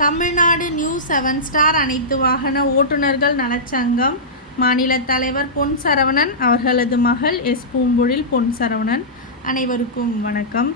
Tamil Nadu new 7 star அனைத்து வாகன ஓட்டுநர்கள் நலச்சங்கம் மாநில தலைவர் பொன் சரவணன் அவர்களது மகள் எஸ் பூம்பொழில் பொன் சரவணன். அனைவருக்கும் வணக்கம்.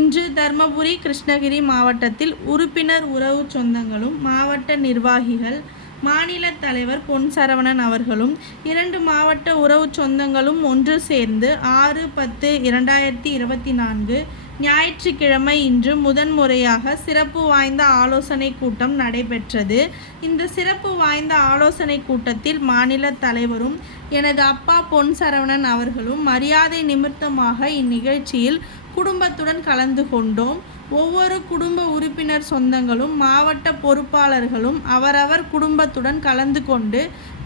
இன்று தர்மபுரி கிருஷ்ணகிரி மாவட்டத்தில் உறுப்பினர் உறவு சொந்தங்களும் மாவட்ட நிர்வாகிகள் மாநில தலைவர் பொன் சரவணன் அவர்களும் 2 மாவட்ட உறவு சொந்தங்களும் ஒன்று சேர்ந்து 6/10/2024 ஞாயிற்றுக்கிழமை இன்று முதன்முறையாக சிறப்பு வாய்ந்த ஆலோசனை கூட்டம் நடைபெற்றது. இந்த சிறப்பு வாய்ந்த ஆலோசனை கூட்டத்தில் மாநில தலைவரும் எனது அப்பா பொன் சரவணன் அவர்களும் மரியாதை நிமித்தமாக இந்நிகழ்ச்சியில் குடும்பத்துடன் கலந்து கொண்டோம். ஒவ்வொரு குடும்ப உறுப்பினர் சொந்தங்களும் மாவட்ட பொறுப்பாளர்களும் அவரவர் குடும்பத்துடன் கலந்து கொண்டு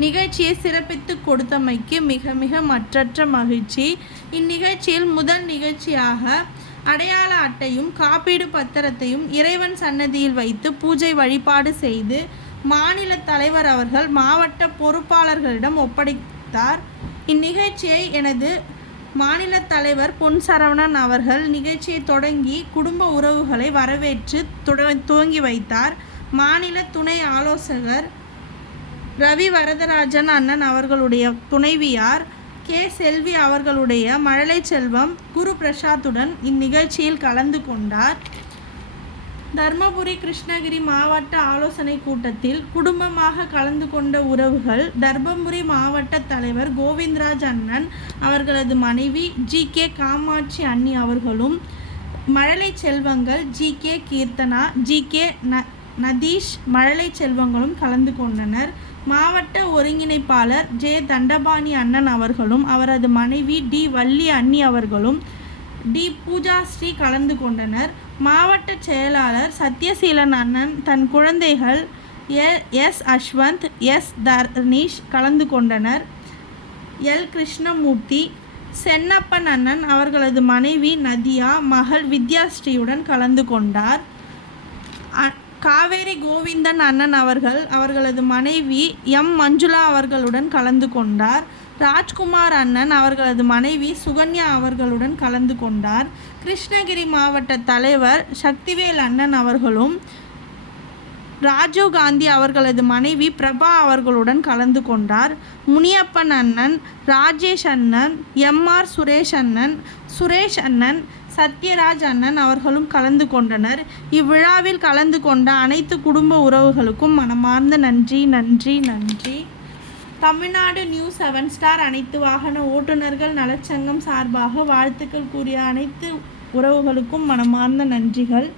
நிகழ்ச்சியை சிறப்பித்து கொடுத்தமைக்கு மிக மிக மற்றற்ற மகிழ்ச்சி. இந்நிகழ்ச்சியில் முதல் நிகழ்ச்சியாக அடையாள அட்டையும் காப்பீடு பத்திரத்தையும் இறைவன் சன்னதியில் வைத்து பூஜை வழிபாடு செய்து மாநில தலைவர் அவர்கள் மாவட்ட பொறுப்பாளர்களிடம் ஒப்படைத்தார். இந்நிகழ்ச்சியை எனது மாநில தலைவர் பொன் சரவணன் அவர்கள் நிகழ்ச்சியை தொடங்கி குடும்ப உறவுகளை வரவேற்று துவங்கி வைத்தார். மாநில துணை ஆலோசகர் ரவி வரதராஜன் அண்ணன் அவர்களுடைய துணைவியார் கே செல்வி அவர்களுடைய மழலை செல்வம் குரு பிரசாத்துடன் இந்நிகழ்ச்சியில் கலந்து கொண்டார். தர்மபுரி கிருஷ்ணகிரி மாவட்ட ஆலோசனை கூட்டத்தில் குடும்பமாக கலந்து கொண்ட உறவுகள் தர்மபுரி மாவட்ட தலைவர் கோவிந்தராஜ் அண்ணன் அவர்களது மனைவி ஜி.கே. காமாட்சி அண்ணி அவர்களும் மழலை செல்வங்கள் ஜி.கே. கீர்த்தனா ஜி.கே. நதீஷ் மழலை செல்வங்களும் கலந்து கொண்டனர். மாவட்ட ஒருங்கிணைப்பாளர் ஜே. தண்டபாணி அண்ணன் அவர்களும் அவரது மனைவி டி. வள்ளி அண்ணி அவர்களும் டி. பூஜாஸ்ரீ கலந்து கொண்டனர். மாவட்ட செயலாளர் சத்யசீலன் அண்ணன் தன் குழந்தைகள் எஸ். அஸ்வந்த் எஸ். தர்னீஷ் கலந்து கொண்டனர். எல். கிருஷ்ணமூர்த்தி சென்னப்பன் அண்ணன் அவர்களது மனைவி நதியா மகள் வித்யாஸ்ரீயுடன் கலந்து கொண்டார். காவேரி கோவிந்தன் அண்ணன் அவர்களது மனைவி எம். மஞ்சுளா அவர்களுடன் கலந்து கொண்டார். ராஜ்குமார் அண்ணன் அவர்களது மனைவி சுகன்யா அவர்களுடன் கலந்து கொண்டார். கிருஷ்ணகிரி மாவட்ட தலைவர் சக்திவேல் அண்ணன் அவர்களும் ராஜீவ் காந்தி அவர்களது மனைவி பிரபா அவர்களுடன் கலந்து கொண்டார். முனியப்பன் அண்ணன் ராஜேஷ் அண்ணன் எம்.ஆர். சுரேஷ் அண்ணன் சத்யராஜ் அண்ணன் அவர்களும் கலந்து கொண்டனர். இவ்விழாவில் கலந்து கொண்ட அனைத்து குடும்ப உறவுகளுக்கும் மனமார்ந்த நன்றி நன்றி நன்றி. தமிழ்நாடு நியூ 7 ஸ்டார் அனைத்து வாகன ஓட்டுநர்கள் நலச்சங்கம் சார்பாக வாழ்த்துக்கள் கூறிய அனைத்து உறவுகளுக்கும் மனமார்ந்த நன்றிகள்.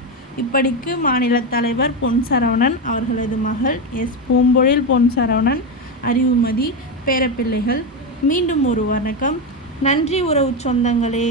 இப்படிக்கு மாநில தலைவர் பொன் சரவணன் அவர்களது மகள் எஸ். பூம்பொழில் பொன் சரவணன் அறிவுமதி பேரப்பிள்ளைகள். மீண்டும் ஒரு வணக்கம். நன்றி உறவு சொந்தங்களே.